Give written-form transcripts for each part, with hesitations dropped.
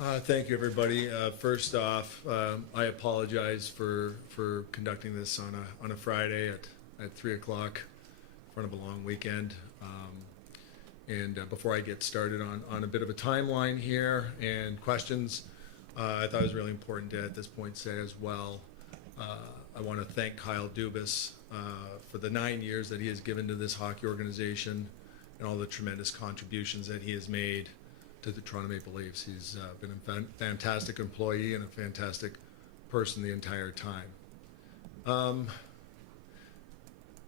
Thank you, everybody. First off, I apologize for conducting this on a Friday at 3 o'clock in front of a long weekend. Before I get started on a bit of a timeline here and questions, I thought it was really important to at this point say as well, I want to thank Kyle Dubas for the 9 years that he has given to this hockey organization and all the tremendous contributions that he has made to the Toronto Maple Leafs. He's been a fantastic employee and a fantastic person the entire time.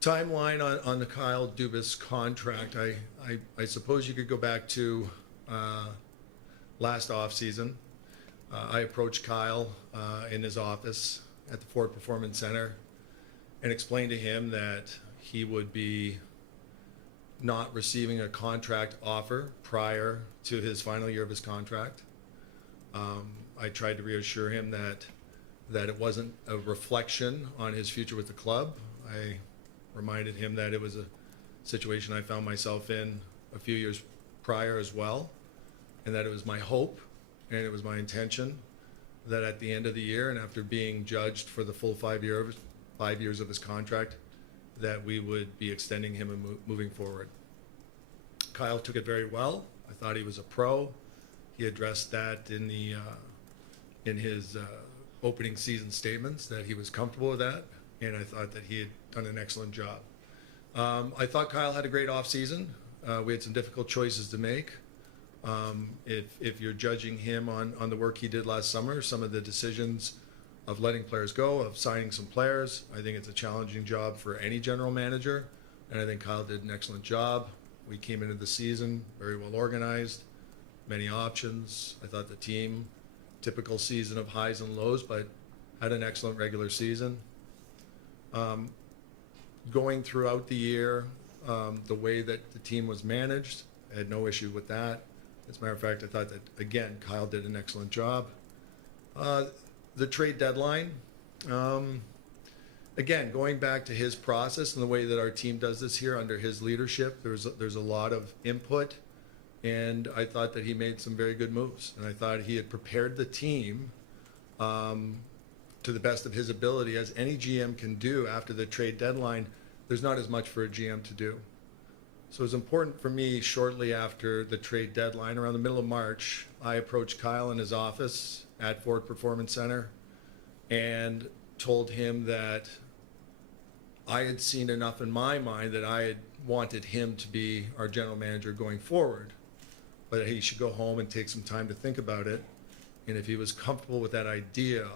Timeline on the Kyle Dubas contract. I suppose you could go back to last offseason. I approached Kyle in his office at the Ford Performance Center and explained to him that he would be not receiving a contract offer prior to his final year of his contract. I tried to reassure him that it wasn't a reflection on his future with the club. I reminded him that it was a situation I found myself in a few years prior as well, and that it was my hope and it was my intention that at the end of the year and after being judged for the full 5 years of his contract, that we would be extending him and moving forward. Kyle took it very well. I thought he was a pro. He addressed that in his opening season statements, that he was comfortable with that, and I thought that he had done an excellent job. I thought Kyle had a great offseason. We had some difficult choices to make. If you're judging him on the work he did last summer, some of the decisions of letting players go, of signing some players, I think it's a challenging job for any general manager, and I think Kyle did an excellent job. We came into the season very well organized, many options. I thought the team, typical season of highs and lows, but had an excellent regular season. Going throughout the year, the way that the team was managed, I had no issue with that. As a matter of fact, I thought that, again, Kyle did an excellent job. The trade deadline, again, going back to his process and the way that our team does this here under his leadership, there's a lot of input, and I thought that he made some very good moves. And I thought he had prepared the team to the best of his ability, as any GM can do after the trade deadline. There's not as much for a GM to do. So it was important for me shortly after the trade deadline, around the middle of March, I approached Kyle in his office at Ford Performance Center and told him that I had seen enough in my mind that I had wanted him to be our general manager going forward, but that he should go home and take some time to think about it. And if he was comfortable with that idea,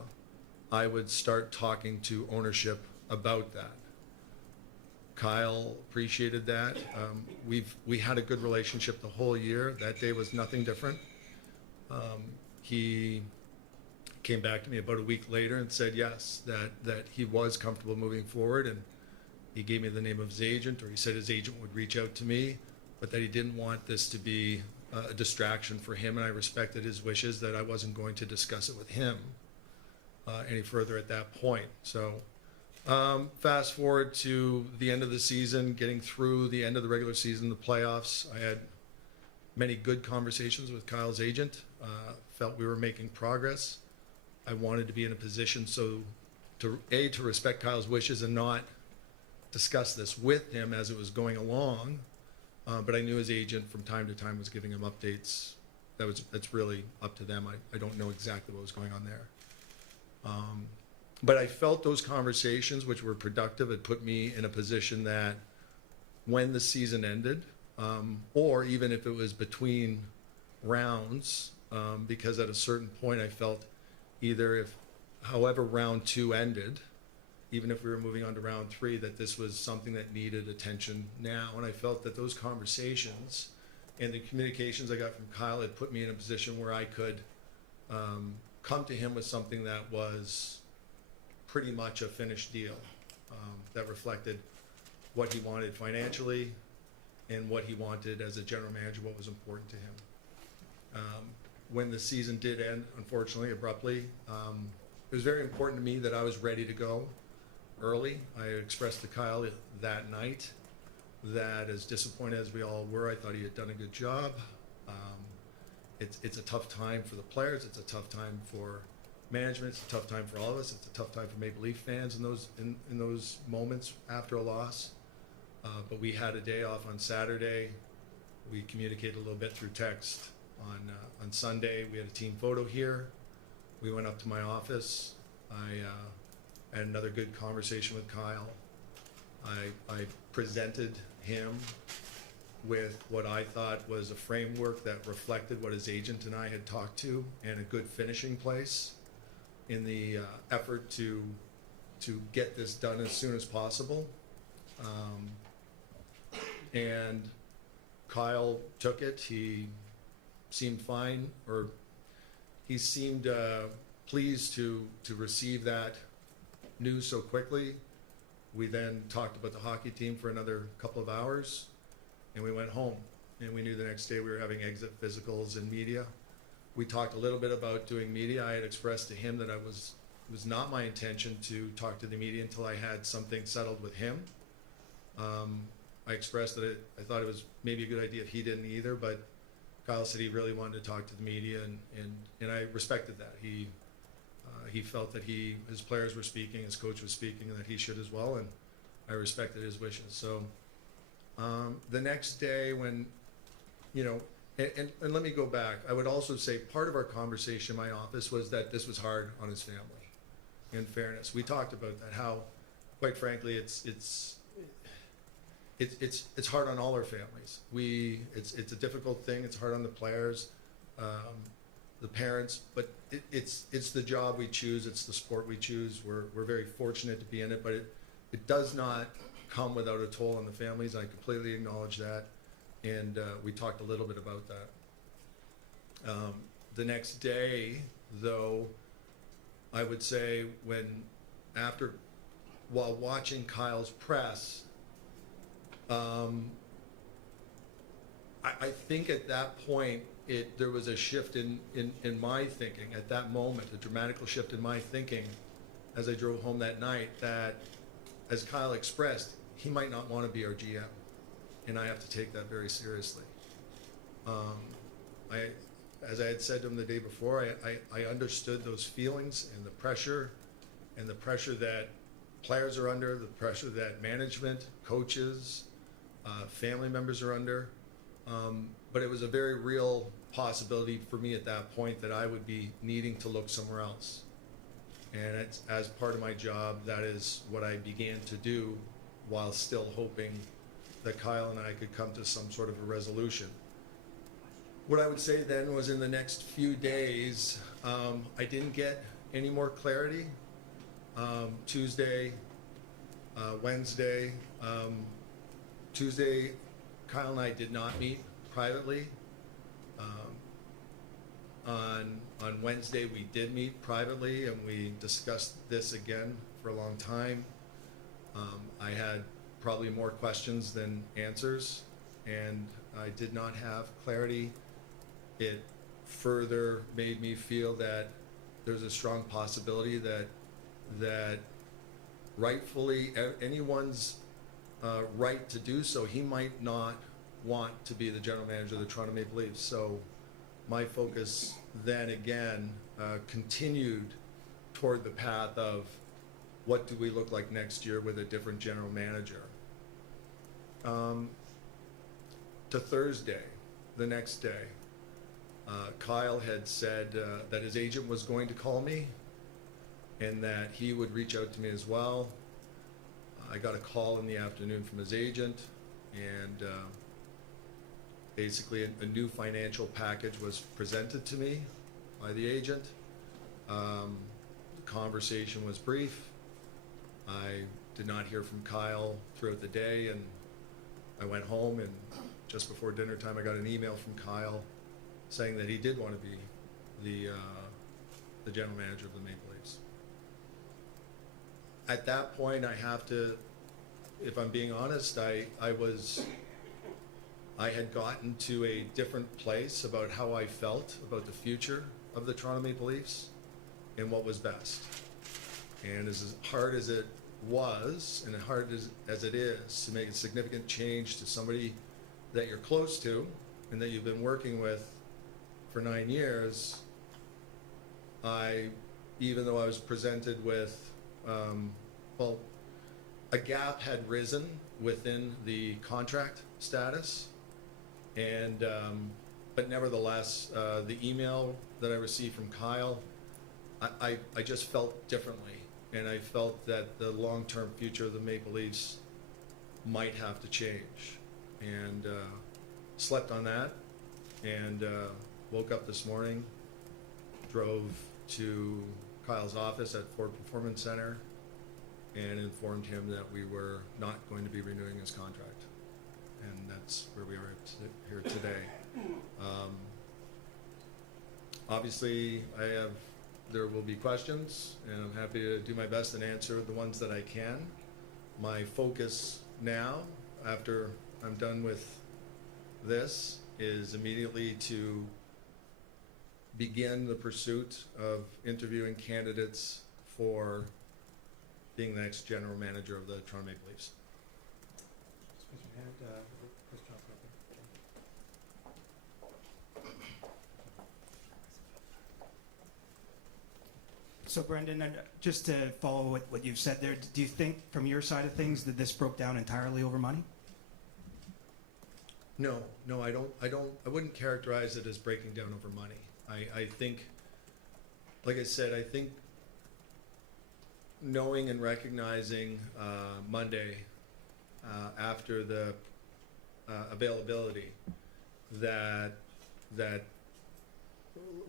I would start talking to ownership about that. Kyle appreciated that. We had a good relationship the whole year. That day was nothing different. He came back to me about a week later and said yes, that he was comfortable moving forward, and he gave me the name of his agent, or he said his agent would reach out to me, but that he didn't want this to be a distraction for him, and I respected his wishes that I wasn't going to discuss it with him any further at that point. So fast forward to the end of the season, getting through the end of the regular season, the playoffs. I had many good conversations with Kyle's agent. Felt we were making progress. I wanted to be in a position to respect Kyle's wishes and not discuss this with him as it was going along. But I knew his agent from time to time was giving him updates. That's really up to them. I don't know exactly what was going on there. But I felt those conversations, which were productive, had put me in a position that when the season ended, or even if it was between rounds, because at a certain point I felt however round 2 ended, even if we were moving on to round 3, that this was something that needed attention now. And I felt that those conversations and the communications I got from Kyle had put me in a position where I could come to him with something that was pretty much a finished deal, that reflected what he wanted financially and what he wanted as a general manager, what was important to him. When the season did end, unfortunately, abruptly, it was very important to me that I was ready to go early. I expressed to Kyle that night that, as disappointed as we all were, I thought he had done a good job. it's a tough time for the players. It's a tough time for management. It's a tough time for all of us. It's a tough time for Maple Leaf fans in those moments after a loss. But we had a day off on Saturday. We communicated a little bit through text. On Sunday, we had a team photo here. We went up to my office. I had another good conversation with Kyle. I presented him with what I thought was a framework that reflected what his agent and I had talked to, and a good finishing place in the effort to get this done as soon as possible. And Kyle took it. He seemed fine, or he seemed pleased to receive that news so quickly. We then talked about the hockey team for another couple of hours, and we went home. And we knew the next day we were having exit physicals and media. We talked a little bit about doing media. I had expressed to him that it was not my intention to talk to the media until I had something settled with him. I expressed that I thought it was maybe a good idea if he didn't either, but Kyle said he really wanted to talk to the media, and I respected that. He felt that his players were speaking, his coach was speaking, and that he should as well, and I respected his wishes. So the next day when, and let me go back, I would also say part of our conversation in my office was that this was hard on his family, in fairness. We talked about that, how, quite frankly, it's hard on all our families. It's a difficult thing. It's hard on the players, the parents, but it's the job we choose. It's the sport we choose. We're very fortunate to be in it, but it does not come without a toll on the families. I completely acknowledge that, and we talked a little bit about that. The next day, though, I would say while watching Kyle's press, I think at that point there was a shift in my thinking at that moment, a dramatical shift in my thinking as I drove home that night, that, as Kyle expressed, he might not want to be our GM, and I have to take that very seriously. As I had said to him the day before, I understood those feelings and the pressure that players are under, the pressure that management, coaches, family members are under, but it was a very real possibility for me at that point that I would be needing to look somewhere else. And it's, as part of my job, that is what I began to do, while still hoping that Kyle and I could come to some sort of a resolution. What I would say then was, in the next few days, I didn't get any more clarity. Tuesday, Wednesday, Tuesday, Kyle and I did not meet privately. On Wednesday, we did meet privately, and we discussed this again for a long time. I had probably more questions than answers, and I did not have clarity. It further made me feel that there's a strong possibility that rightfully anyone's right to do so, he might not want to be the general manager of the Toronto Maple Leafs. So my focus then again continued toward the path of, what do we look like next year with a different general manager? To Thursday, the next day, Kyle had said that his agent was going to call me, and that he would reach out to me as well. I got a call in the afternoon from his agent, and basically a new financial package was presented to me by the agent. The conversation was brief. I did not hear from Kyle throughout the day, and I went home, and just before dinner time I got an email from Kyle saying that he did want to be the general manager of the Maple Leafs. At that point, I have to, if I'm being honest, I had gotten to a different place about how I felt about the future of the Toronto Maple Leafs and what was best. And as hard as it was, and as hard as it is to make a significant change to somebody that you're close to and that you've been working with for 9 years, even though I was presented with, well, a gap had risen within the contract status, and but nevertheless, the email that I received from Kyle, I just felt differently, and I felt that the long-term future of the Maple Leafs might have to change, and slept on that, and woke up this morning, drove to Kyle's office at Ford Performance Center, and informed him that we were not going to be renewing his contract. And that's where we are here today. Obviously, there will be questions, and I'm happy to do my best and answer the ones that I can. My focus now, after I'm done with this, is immediately to begin the pursuit of interviewing candidates for being the next general manager of the Toronto Maple Leafs. Just raise your hand, Chris Johnson up there. So Brendan, just to follow what you've said there, do you think from your side of things that this broke down entirely over money? No, I wouldn't characterize it as breaking down over money. I think, like I said, I think knowing and recognizing Monday after the availability that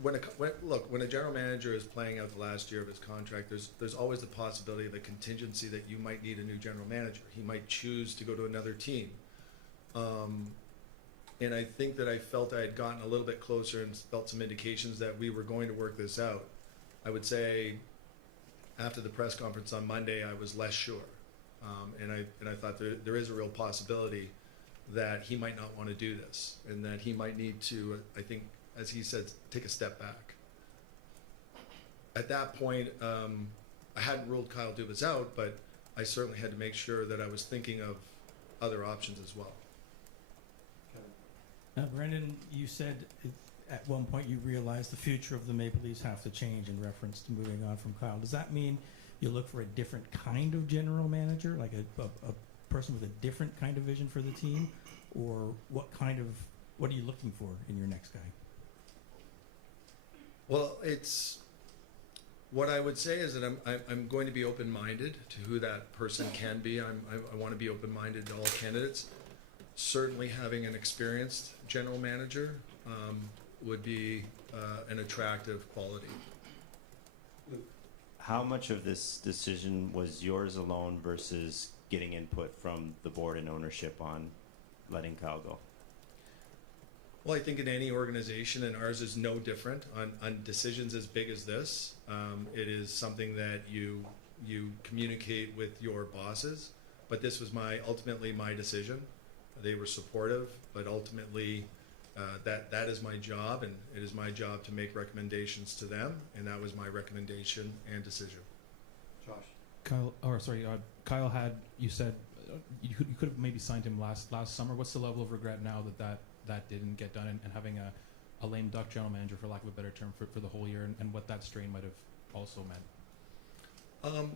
when a general manager is playing out the last year of his contract, there's always the possibility of a contingency that you might need a new general manager. He might choose to go to another team. And I think that I felt I had gotten a little bit closer and felt some indications that we were going to work this out. I would say after the press conference on Monday, I was less sure. And I thought there is a real possibility that he might not want to do this, and that he might need to, I think, as he said, take a step back. At that point, I hadn't ruled Kyle Dubas out, but I certainly had to make sure that I was thinking of other options as well. Now, Brendan, you said at one point you realized the future of the Maple Leafs have to change in reference to moving on from Kyle. Does that mean you look for a different kind of general manager, like a person with a different kind of vision for the team? Or what are you looking for in your next guy? Well, what I would say is that I'm going to be open-minded to who that person can be. I want to be open-minded to all candidates. Certainly having an experienced general manager would be an attractive quality. How much of this decision was yours alone versus getting input from the board and ownership on letting Kyle go? Well, I think in any organization, and ours is no different, on decisions as big as this, it is something that you communicate with your bosses. But this was ultimately my decision. They were supportive, but ultimately that is my job, and it is my job to make recommendations to them, and that was my recommendation and decision. Josh. Kyle had, you said you could have maybe signed him last summer. What's the level of regret now that didn't get done, and having a lame duck general manager, for lack of a better term, for the whole year, and what that strain might have also meant?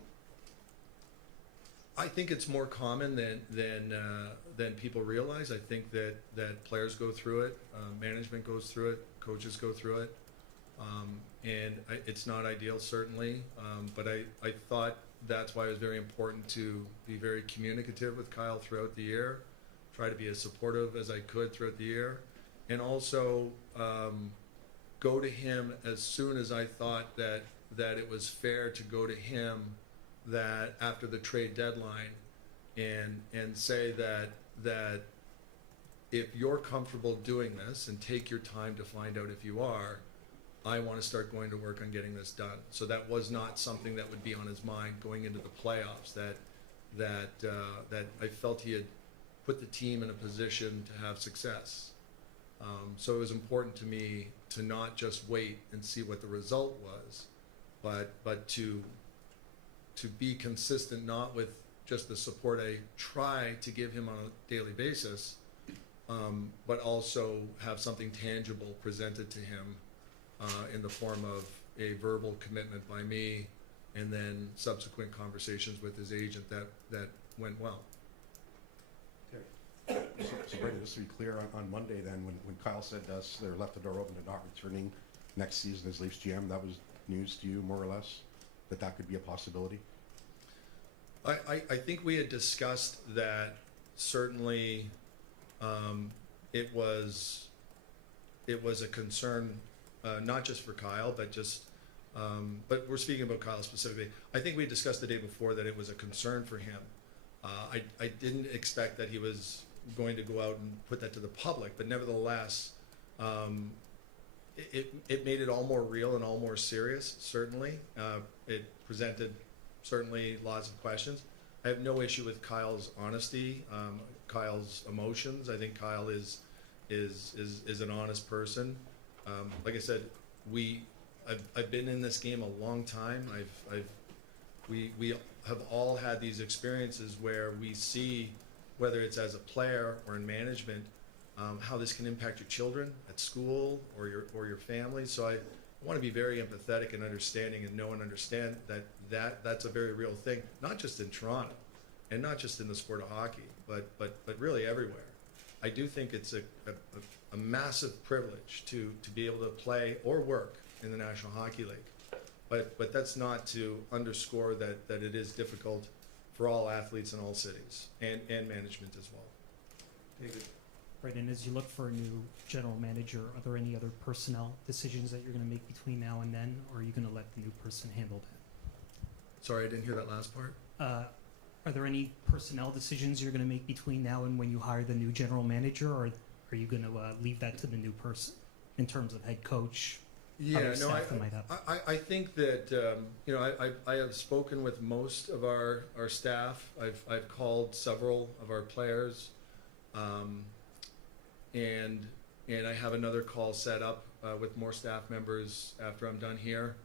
I think it's more common than people realize. I think that players go through it, management goes through it, coaches go through it, and it's not ideal, certainly. But I thought that's why it was very important to be very communicative with Kyle throughout the year, try to be as supportive as I could throughout the year, and also go to him as soon as I thought that it was fair to go to him that after the trade deadline and say that if you're comfortable doing this and take your time to find out if you are, I want to start going to work on getting this done. So that was not something that would be on his mind going into the playoffs, that I felt he had put the team in a position to have success. So it was important to me to not just wait and see what the result was, but to be consistent, not with just the support I try to give him on a daily basis, but also have something tangible presented to him in the form of a verbal commitment by me, and then subsequent conversations with his agent that went well. Terry. So Brendan, just to be clear, on Monday then, when Kyle said to us they left the door open to not returning next season as Leafs GM, that was news to you, more or less, that could be a possibility? I think we had discussed that certainly it was a concern, not just for Kyle, but but we're speaking about Kyle specifically. I think we discussed the day before that it was a concern for him. I didn't expect that he was going to go out and put that to the public, but nevertheless, it made it all more real and all more serious, certainly. It presented certainly lots of questions. I have no issue with Kyle's honesty, Kyle's emotions. I think Kyle is an honest person. Like I said, I've been in this game a long time. We have all had these experiences where we see, whether it's as a player or in management, how this can impact your children at school or your family. So I want to be very empathetic and understanding and know and understand that's a very real thing, not just in Toronto and not just in the sport of hockey, but really everywhere. I do think it's a massive privilege to be able to play or work in the National Hockey League. But that's not to underscore that it is difficult for all athletes in all cities and management as well. David. Right, and as you look for a new general manager, are there any other personnel decisions that you're going to make between now and then, or are you going to let the new person handle that? Sorry, I didn't hear that last part. Are there any personnel decisions you're going to make between now and when you hire the new general manager, or are you going to leave that to the new person in terms of head coach? Yeah, no, Staff that might happen. I think that I have spoken with most of our staff. I've called several of our players, and I have another call set up with more staff members after I'm done here.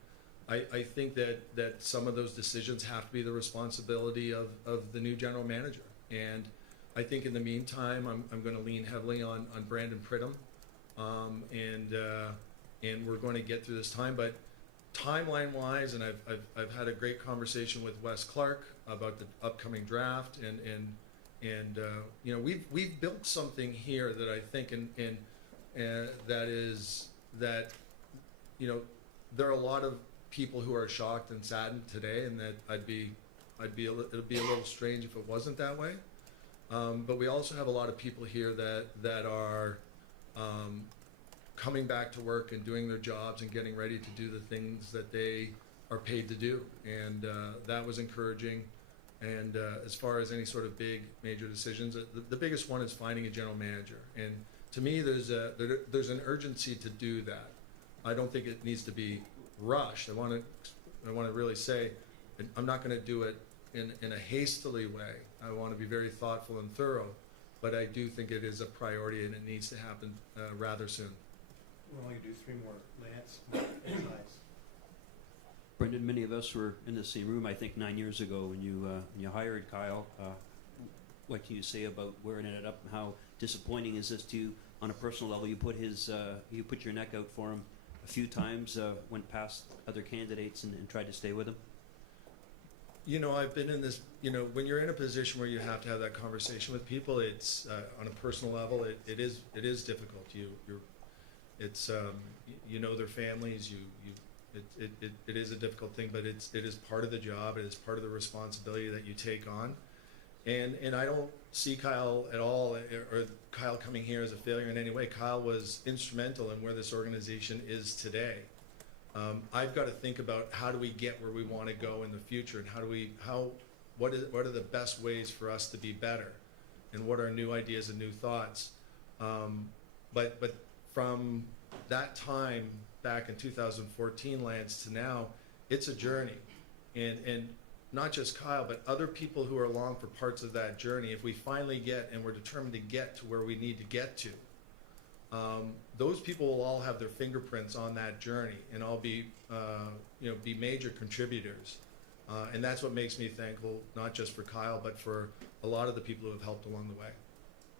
I think that some of those decisions have to be the responsibility of the new general manager, and I think in the meantime I'm going to lean heavily on Brandon Pridham, and we're going to get through this time. But timeline-wise, and I've had a great conversation with Wes Clark about the upcoming draft, and we've built something here that I think that there are a lot of people who are shocked and saddened today, and that it'd be a little strange if it wasn't that way. But we also have a lot of people here that are coming back to work and doing their jobs and getting ready to do the things that they are paid to do, and that was encouraging. And as far as any sort of big major decisions, the biggest one is finding a general manager, and to me there's an urgency to do that. I don't think it needs to be rushed. I want to really say I'm not going to do it in a hastily way. I want to be very thoughtful and thorough, but I do think it is a priority and it needs to happen rather soon. We're only going to do three more. Lance, Mike, and Ties. Brendan, many of us were in the same room, I think, 9 years ago when you hired Kyle. What can you say about where it ended up, and how disappointing is this to you on a personal level? You put your neck out for him a few times, went past other candidates and tried to stay with him. I've been in this. When you're in a position where you have to have that conversation with people, it's on a personal level. It is difficult. It's their families. It is a difficult thing, but it is part of the job. It is part of the responsibility that you take on, and I don't see Kyle at all, or Kyle coming here as a failure in any way. Kyle was instrumental in where this organization is today. I've got to think about how do we get where we want to go in the future, and what are the best ways for us to be better, and what are new ideas and new thoughts. But from that time back in 2014, Lance, to now, it's a journey, and not just Kyle, but other people who are along for parts of that journey. If we finally get, and we're determined to get to where we need to get to, those people will all have their fingerprints on that journey, and all be major contributors, and that's what makes me thankful, not just for Kyle, but for a lot of the people who have helped along the way.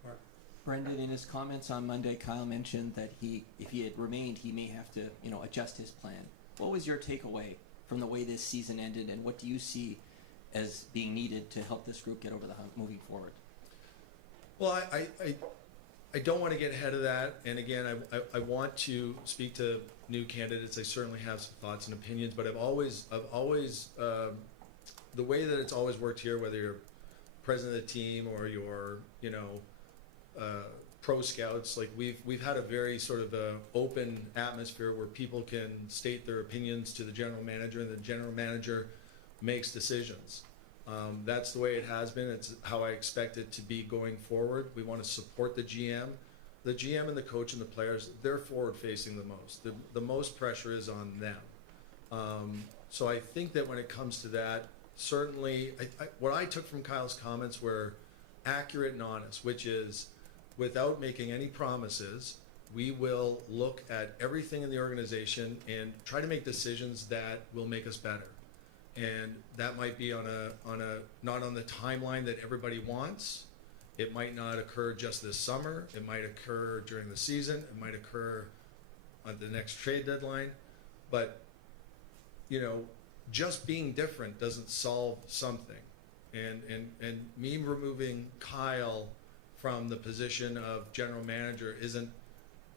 Mark. Brendan, in his comments on Monday, Kyle mentioned that if he had remained, he may have to, adjust his plan. What was your takeaway from the way this season ended, and what do you see as being needed to help this group get over the hump moving forward? Well, I don't want to get ahead of that, and again, I want to speak to new candidates. I certainly have some thoughts and opinions, but I've always the way that it's always worked here, whether you're president of the team or you're pro scouts, like we've had a very sort of open atmosphere where people can state their opinions to the general manager, and the general manager makes decisions. That's the way it has been. It's how I expect it to be going forward. We want to support the GM. The GM and the coach and the players, they're forward facing the most. The most pressure is on them. So I think that when it comes to that, certainly what I took from Kyle's comments were accurate and honest, which is, without making any promises, we will look at everything in the organization and try to make decisions that will make us better. And that might be on a not on the timeline that everybody wants. It might not occur just this summer. It might occur during the season. It might occur on the next trade deadline. But, just being different doesn't solve something. And me removing Kyle from the position of general manager isn't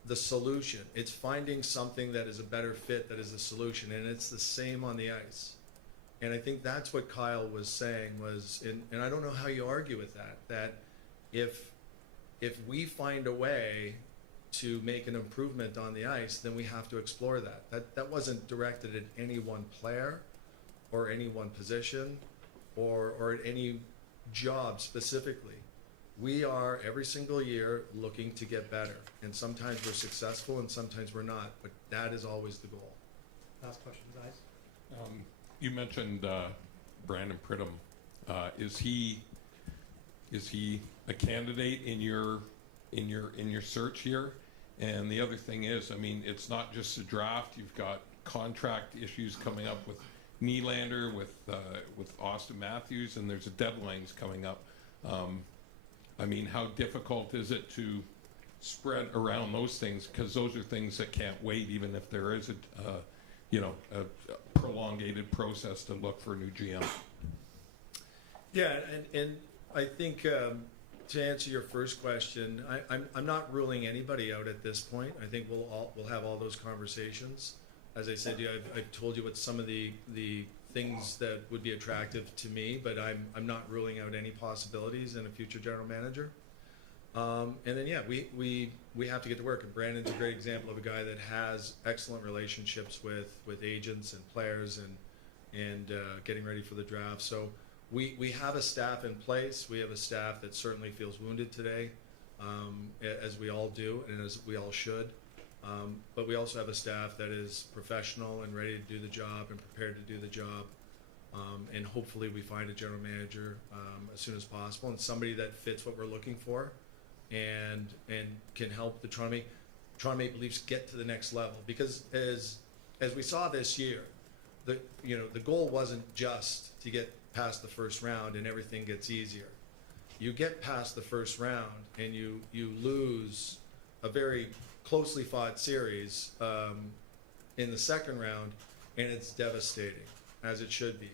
the solution. It's finding something that is a better fit, that is a solution, and it's the same on the ice. And I think that's what Kyle was saying was, and I don't know how you argue with that if we find a way to make an improvement on the ice, then we have to explore that. That wasn't directed at any one player or any one position or at any job specifically. We are every single year looking to get better, and sometimes we're successful and sometimes we're not, but that is always the goal. Last question, guys. You mentioned Brandon Pridham. Is he a candidate in your search here? And the other thing is, I mean, it's not just a draft. You've got contract issues coming up with Nylander, with Austin Matthews, and there's deadlines coming up. I mean, how difficult is it to spread around those things? Because those are things that can't wait, even if there is a prolongated process to look for a new GM. Yeah, and I think to answer your first question, I'm not ruling anybody out at this point. I think we'll have all those conversations. As I said to you, I've told you what some of the things that would be attractive to me, but I'm not ruling out any possibilities in a future general manager. And then we have to get to work. And Brandon's a great example of a guy that has excellent relationships with agents and players and getting ready for the draft. So we have a staff in place. We have a staff that certainly feels wounded today, as we all do and as we all should. But we also have a staff that is professional and ready to do the job and prepared to do the job. And hopefully we find a general manager as soon as possible, and somebody that fits what we're looking for and can help the Toronto Maple Leafs get to the next level. Because as we saw this year, the goal wasn't just to get past the first round and everything gets easier. You get past the first round and you lose a very closely fought series in the second round, and it's devastating, as it should be,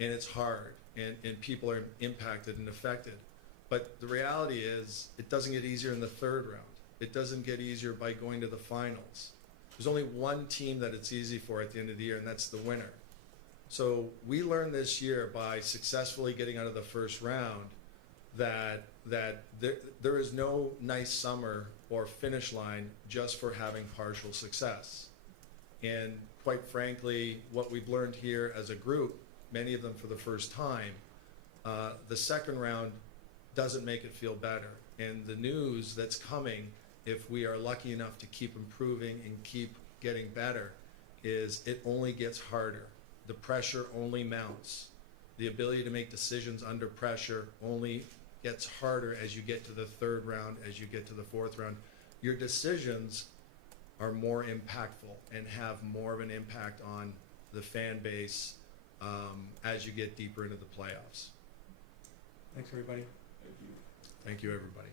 and it's hard, and people are impacted and affected. But the reality is, it doesn't get easier in the third round. It doesn't get easier by going to the finals. There's only one team that it's easy for at the end of the year, and that's the winner. So we learned this year by successfully getting out of the first round that there is no nice summer or finish line just for having partial success. And quite frankly, what we've learned here as a group, many of them for the first time, the second round doesn't make it feel better. And the news that's coming, if we are lucky enough to keep improving and keep getting better, is it only gets harder. The pressure only mounts. The ability to make decisions under pressure only gets harder as you get to the third round, as you get to the fourth round. Your decisions are more impactful and have more of an impact on the fan base as you get deeper into the playoffs. Thanks, everybody. Thank you, everybody.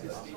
Never,